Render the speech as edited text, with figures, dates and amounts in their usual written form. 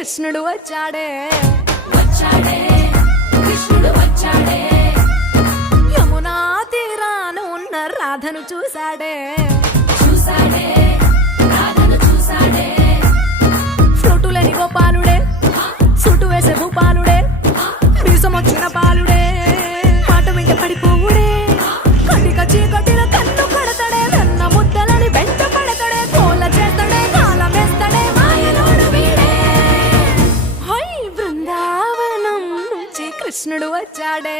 కృష్ణుడు వచ్చాడే వచ్చాడే కృష్ణుడు వచ్చాడే యమునా తీరాన ఉన్న రాధను చూశాడే చూసాడే రాధను చూసాడే ఫ్రూటులేని గోపాలుడే సుటు వేసే భూపాలుడే మీసమొచ్చిన పాలుడే మాట వెంట పడిపోవుడే కటిక చీకటిన కన్ను కడతాడే వెన్న ముద్దలని వెంట పడతాడే కోల చేస్తాడే కాలం వేస్తాడే మాయలోడు వీడే హై బృందావనం నుంచి కృష్ణుడు వచ్చాడే